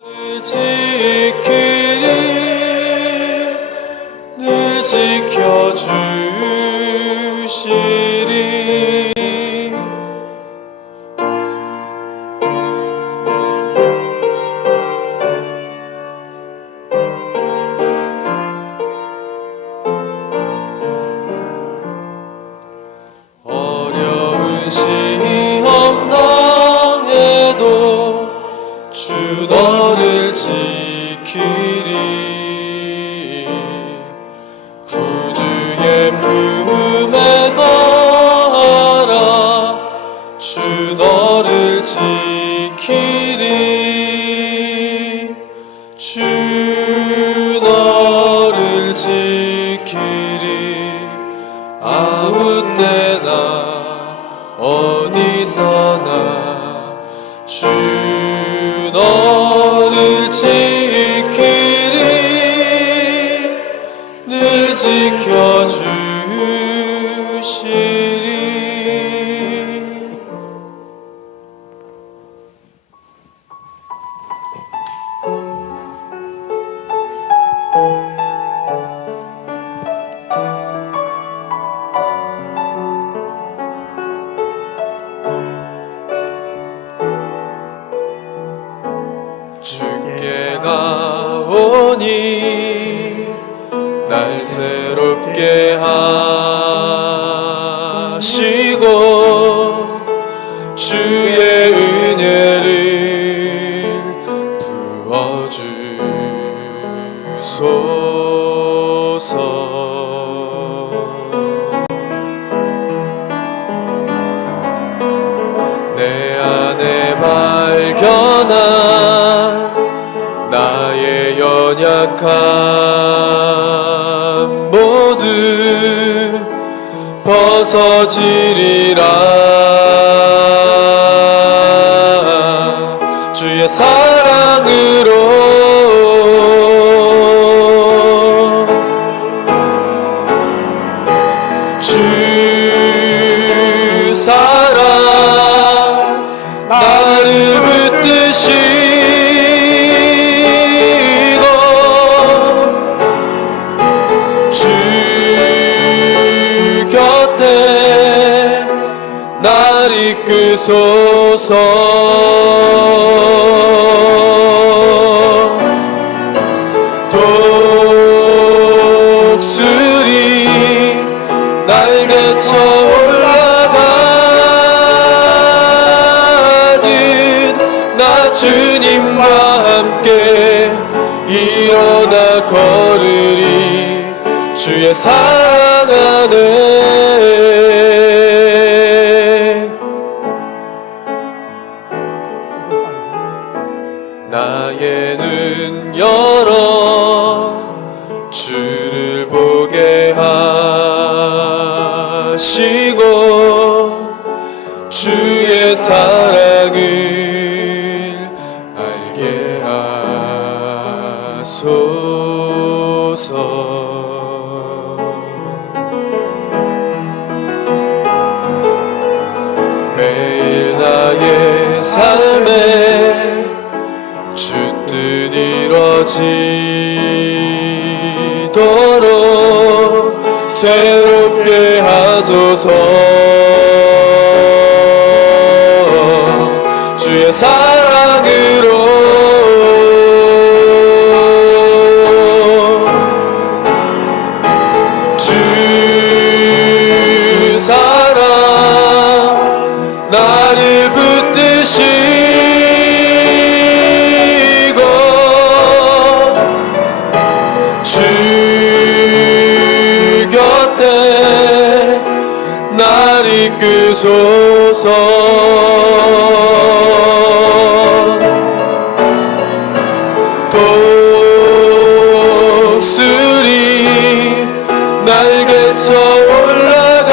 지키리 늘 지켜주시리 어려운 시험 당해도 주 너를 지키리 구주의 품에 가라 주 너를 지키리 주 너를 지키리 아무 때나 어디서나 주 너를 지키리 늘 지켜주시리 주께 가오니 날 새롭게 하시고 주의 은혜를 부어주소서 내 안에 발견한 나의 연약함 모두 벗어지리라 주의 사랑으로 주 사랑 나를 붙드시고 주 곁에 날 이끄소서 독수리 날개쳐 올라가듯 나 주님과 함께 일어나 걸으리 주의 사랑 안에 나의 눈 열어 주를 보게 하시고 주의 사랑을 알게 하소서 매일 나의 삶에 주 뜻 이루어지도록 새롭게 하소서 주의 사랑으로 주 사랑 나를 붙드시고 주 곁에 날 이끄소서 독수리 날개쳐 올라가듯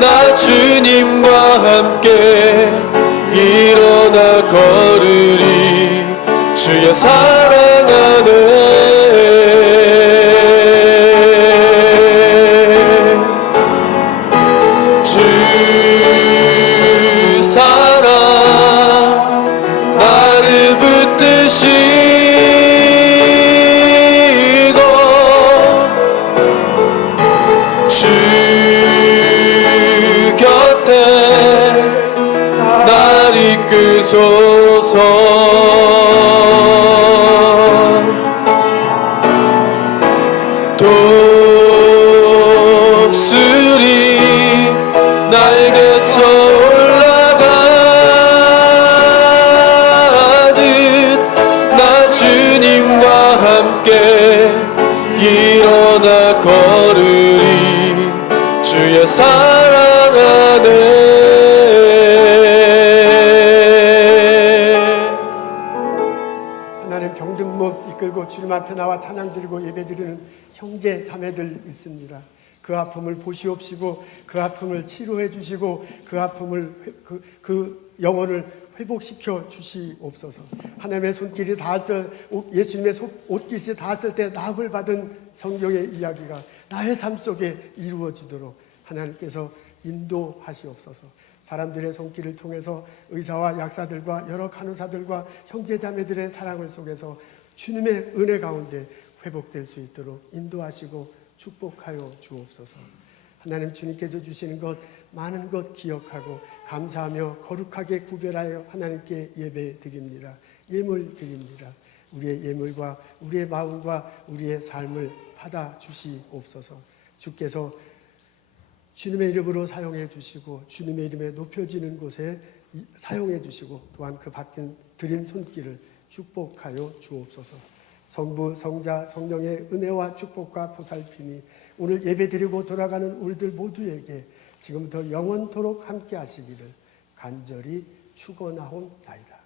나 주님과 함께 일어나 걸으리 주의 사랑 안에 주 사랑 주소서. 독수리 날개쳐 올라가듯 나 주님과 함께 일어나 걸으리. 주의 사랑 안에. 하나님 병든 몸 이끌고 주님 앞에 나와 찬양 드리고 예배 드리는 형제 자매들 있습니다. 그 아픔을 보시옵시고 그 아픔을 치료해 주시고 그 아픔을 그 영혼을 회복시켜 주시옵소서. 하나님의 손길이 닿았을 예수님의 옷깃이 닿았을 때 나음을 받은 성경의 이야기가 나의 삶 속에 이루어지도록 하나님께서 인도하시옵소서. 사람들의 손길을 통해서 의사와 약사들과 여러 간호사들과 형제자매들의 사랑을 속에서 주님의 은혜 가운데 회복될 수 있도록 인도하시고 축복하여 주옵소서. 하나님 주님께서 주시는 것 많은 것 기억하고 감사하며 거룩하게 구별하여 하나님께 예배 드립니다. 예물 드립니다. 우리의 예물과 우리의 마음과 우리의 삶을 받아 주시옵소서. 주께서 주님의 이름으로 사용해 주시고 주님의 이름에 높여지는 곳에 사용해 주시고 또한 그 받은 드린 손길을 축복하여 주옵소서. 성부, 성자, 성령의 은혜와 축복과 보살핌이 오늘 예배드리고 돌아가는 우리들 모두에게 지금부터 영원토록 함께 하시기를 간절히 축원하옵나이다.